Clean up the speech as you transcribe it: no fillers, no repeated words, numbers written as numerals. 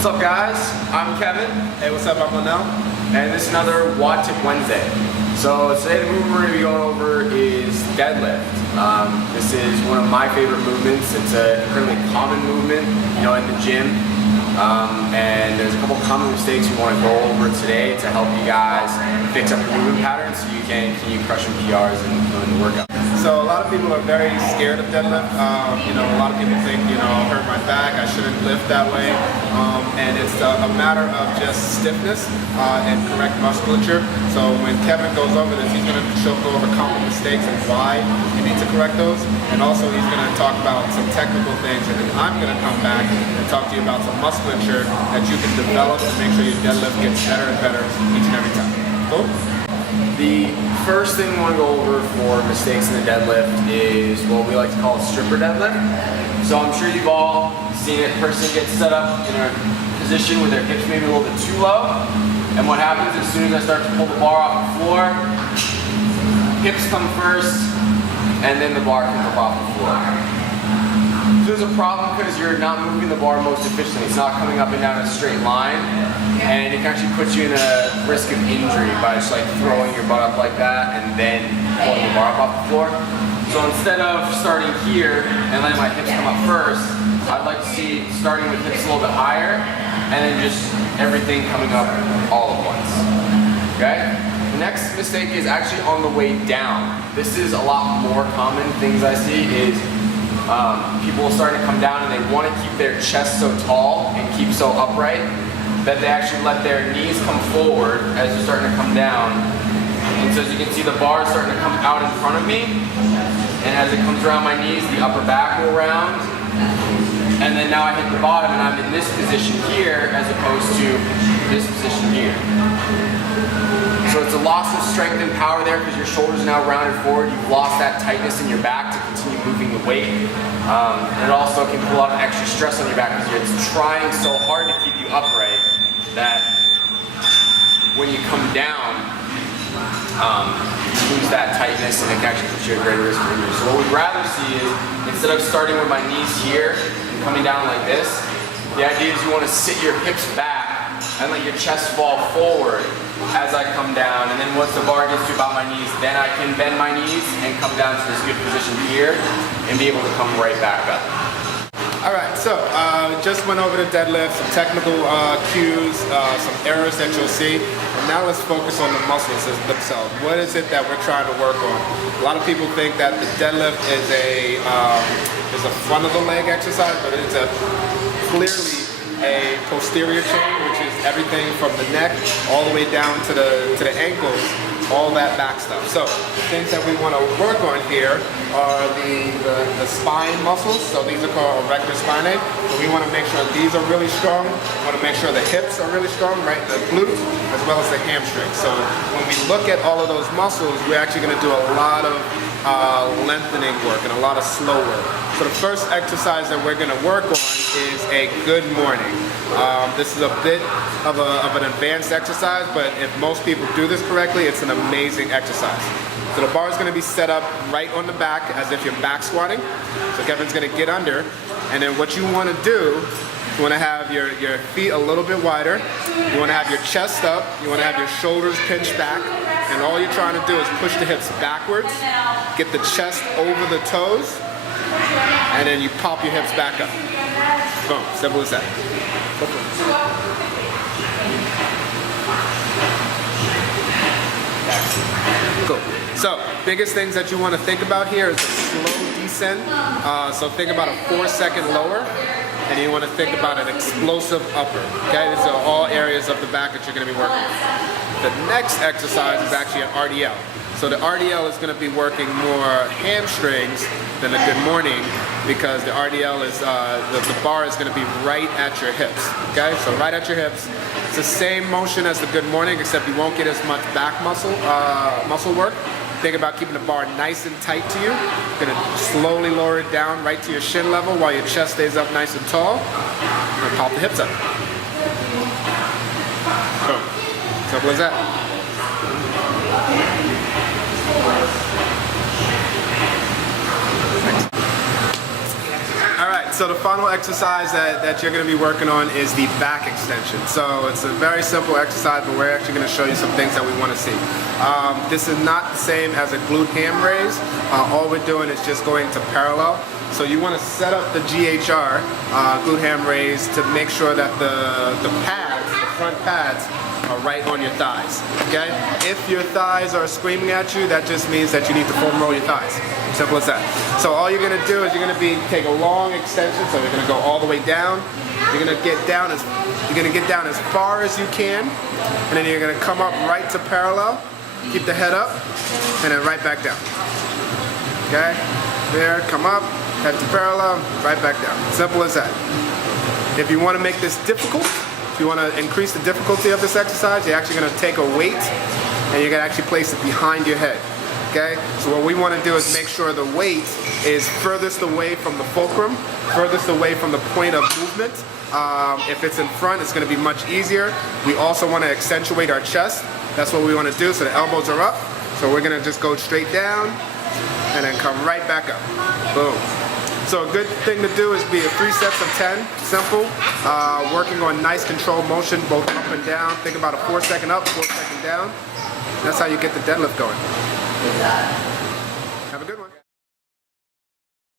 What's up, guys? I'm Kevin. Hey, what's up? I'm Lanell. And this is another WOD Tip Wednesday. So today the movement we're going to be going over is deadlift. This is one of my favorite movements. It's an incredibly common movement, you know, in the gym. And there's a couple common mistakes we want to go over today to help you guys fix up your movement patterns so you can continue crushing PRs and doing the workout. So a lot of people are very scared of deadlift. You know, a lot of people think, you know, I'll hurt my back, I shouldn't lift that way. And it's a matter of just stiffness and correct musculature. So when Kevin goes over this, he's going to go over common mistakes and why you need to correct those. And also he's going to talk about some technical things. And then I'm going to come back and talk to you about some musculature that you can develop to make sure your deadlift gets better and better each and every time. Cool? The first thing we want to go over for mistakes in the deadlift is what we like to call a stripper deadlift. So I'm sure you've all seen it. Person gets set up in a position where their hips maybe a little bit too low. And what happens as soon as I start to pull the bar off the floor, hips come first, and then the bar comes up off the floor. So there's a problem because you're not moving the bar most efficiently. It's not coming up and down a straight line. And it can actually put you in a risk of injury by just like throwing your butt up like that and then pulling the bar up off the floor. So instead of starting here and letting my hips come up first, I'd like to see starting with hips a little bit higher and then just everything coming up all at once. Okay? The next mistake is actually on the way down. This is a lot more common. Things I see is people starting to come down and they want to keep their chest so tall and keep so upright that they actually let their knees come forward as they're starting to come down. And so as you can see, the bar is starting to come out in front of me. And as it comes around my knees, the upper back will round. And then now I hit the bottom and I'm in this position here as opposed to this position here. So it's a loss of strength and power there because your shoulders are now rounded forward. You've lost that tightness in your back to continue moving the weight. And it also can put a lot of extra stress on your back because it's trying so hard to keep you upright that when you come down, you lose that tightness and it can actually put you at greater risk of injury. So what we'd rather see is, instead of starting with my knees here and coming down like this, the idea is you want to sit your hips back and let your chest fall forward as I come down. And then once the bar gets to about my knees, then I can bend my knees and come down to this good position here and be able to come right back up. All right, so just went over the deadlift, some technical cues, some errors that you'll see. And now let's focus on the muscles themselves. What is it that we're trying to work on? A lot of people think that the deadlift is a front of the leg exercise, but it's clearly a posterior chain, which is everything from the neck all the way down to the ankles, all that back stuff. So the things that we want to work on here are the spine muscles. So these are called erector spinae. So we want to make sure these are really strong. We want to make sure the hips are really strong, right? The glutes as well as the hamstrings. So when we look at all of those muscles, we're actually going to do a lot of lengthening work and a lot of slow work. So the first exercise that we're going to work on is a good morning. This is a bit of an advanced exercise, but if most people do this correctly, it's an amazing exercise. So the bar is going to be set up right on the back as if you're back squatting. So Kevin's going to get under, and then what you want to do, you want to have your feet a little bit wider, you want to have your chest up, you want to have your shoulders pinched back, and all you're trying to do is push the hips backwards, get the chest over the toes, and then you pop your hips back up. Boom, simple as that. Cool. So, biggest things that you want to think about here is a slow descent. So think about a 4-second lower, and you want to think about an explosive upper. Okay, these are all areas of the back that you're going to be working with. The next exercise is actually an RDL. So the RDL is going to be working more hamstrings than a good morning because the RDL is, the bar is going to be right at your hips. Okay, so right at your hips. It's the same motion as the good morning, except you won't get as much back muscle work. Think about keeping the bar nice and tight to you. You're going to slowly lower it down right to your shin level while your chest stays up nice and tall. And pop the hips up. Boom. Simple as that. so the final exercise that you're going to be working on is the back extension. So it's a very simple exercise, but we're actually going to show you some things that we want to see. This is not the same as a glute ham raise. All we're doing is just going to parallel. So you want to set up the GHR, glute ham raise, to make sure that the pads, the front pads, are right on your thighs, okay? If your thighs are screaming at you, that just means that you need to foam roll your thighs. Simple as that. So all you're gonna do is you're gonna take a long extension, so you're gonna go all the way down. You're gonna get down as far as you can, and then you're gonna come up right to parallel, keep the head up, and then right back down. Okay? There, come up, head to parallel, right back down. Simple as that. If you wanna make this difficult, if you want to increase the difficulty of this exercise, you're actually going to take a weight and you're going to actually place it behind your head. Okay? So what we want to do is make sure the weight is furthest away from the fulcrum, furthest away from the point of movement. If it's in front, it's going to be much easier. We also want to accentuate our chest. That's what we want to do, so the elbows are up. So we're going to just go straight down and then come right back up. Boom. So a good thing to do is be a 3 sets of 10, simple, working on nice controlled motion, both up and down. Think about a 4-second up, 4-second down. That's how you get the deadlift going.